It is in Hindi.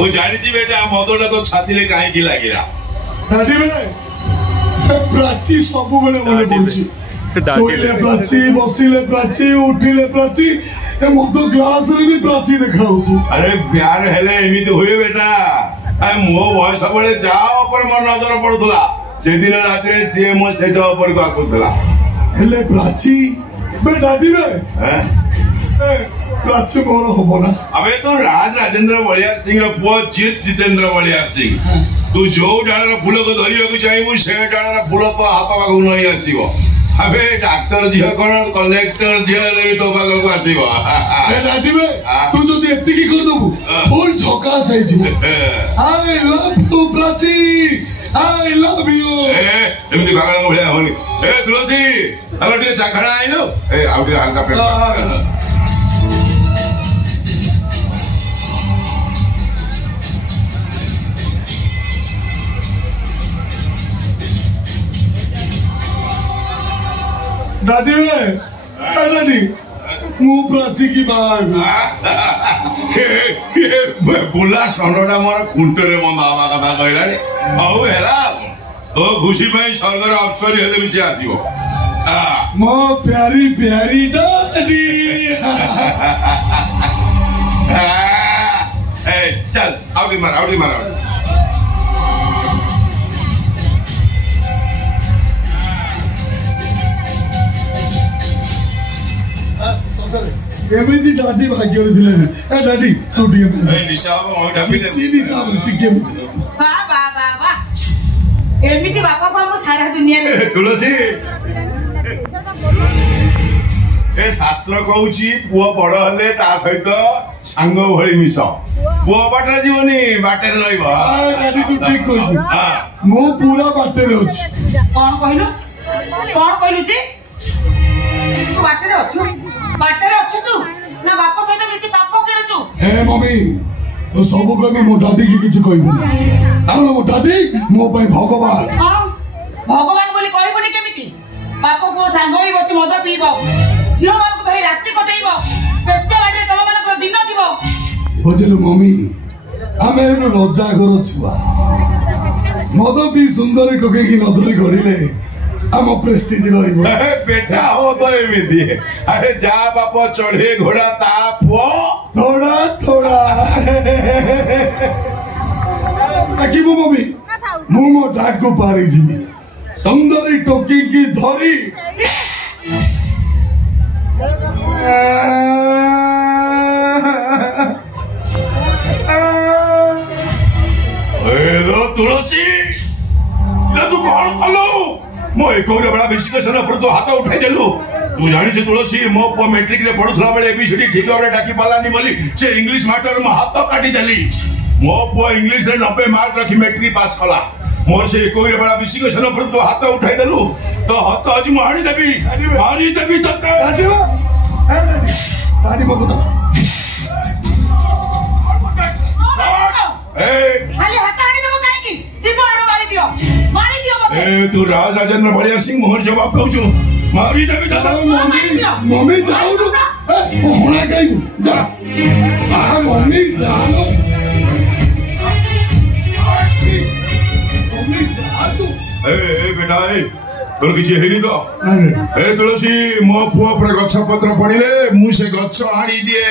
वो जानी बेटा मदटा तो छाती कहीं लगिला प्राची सब बेले मन पड़ुची सोइले प्राची बसिले प्राची उठिले प्राची ए मद ग्लास रे भी प्राची देखा होची। अरे प्यार हेले एमिति हुए बेटा मो बयस बेले जा ऊपर मोर नजर पड़ुला से दिन रात रे सी मो सेज ऊपर को आसुला हेले प्राची बेटा दिबे प्राची मोर होबो ना। अबे तो राज राजेंद्र बलियार सिंह रो पुओ जीत जितेंद्र बलियार सिंह तू जो डालर फूल को धरिया को चाहिए से डालर फूल तो हाथ पाखु नहीं आसीबो। अबे डॉक्टर जी कौन कलेक्टर जी ले तो पाखु को आसीबो ए दादीबे तू जदी एत्ती की कर दबु फुल झका सही जी। I love you Prachi I love you ए एमती बागला भलिया होनी ए तुलसी अगर टिके चाखड़ा आइलो ए आउ टिके हल्का पेट दादी दादी मु प्राची की बात बुला सनटा मोर खुंटरे मंदा आवा कथा कहलानी हौ हेला तो खुशी पई सरकार अफसर हेले भी से आसीबो मो प्यारी प्यारी दादी ए चल आउडी मार एमती दादी भाग्य रे ए दादी तू टिके ए निशाब ओ डाबी दे सीधी साब टिके वाह वाह वाह वाह एमती बापा को सारा दुनिया रे तुलसी ए शास्त्र कहूची पुओ बड़ हले ता सहित सांग भଳି मिस पुओ बाटे जीवनी बाटे रहइबो दादी तू ठीक कहू मो पूरा बाटे रे अछि कौन कहलु जी तू बाटे रे अछु तू ना बापा सहित बेसी पाप करछु। ए मम्मी तो सब कमी मो दादी की किछ कहबो आ मो दादी मो पई भगवान हां भगवान बोली कहबोनी केमिति बाप को सांग होई बसी मद पीबो झियो मान को धरी राती कटेइबो पेटे बाटे तब मान को दिन दिबो बुझलु मम्मी हमें रजा घर छुआ मद पी सुंदर टोके की नदरी करिले हम प्रेस्टीज रहिबो बेटा हो तो एमिति अरे जा बाप चढ़े घोड़ा ता पुओ थोड़ा थोड़ा ताकि वो मम्मी मुमो डाक को पारी जी सुंदरी टोकी की धरी हेलो तुलसी तू कौन कलो मो एक बड़ा विश्लेषण पर तो हाथ उठाई देलु तू जानी से तुलसी मो पो मैट्रिक रे पढुथला बेले एबीसीडी ठीक भाबरे डाकी पालानी बोली से इंग्लिश मास्टर मो हाथ काटी देली मो पो इंग्लिश रे 90 मार्क रखी मैट्रिक पास कला मोर से एक बड़ा विश्लेषण पर तो हाथ उठाई देलु तो हाथ आज मारी देबी तते दादी बाबू ए खाली हाथ आनी देबो काहे की जीवन मारी दियो मते ए तू राज राजेंद्र बलियार सिंह मोहर जवाब कहूछु मारी देबी दादा मम्मी जाऊ नु होना गई जा आ मम्मी जानो मम्मी जा तू ए बेटा ए तोर किछि हेनी तो ए तुलसी मो पुओ पर गछ पत्र पड़िले मु से गछ आनी दिए।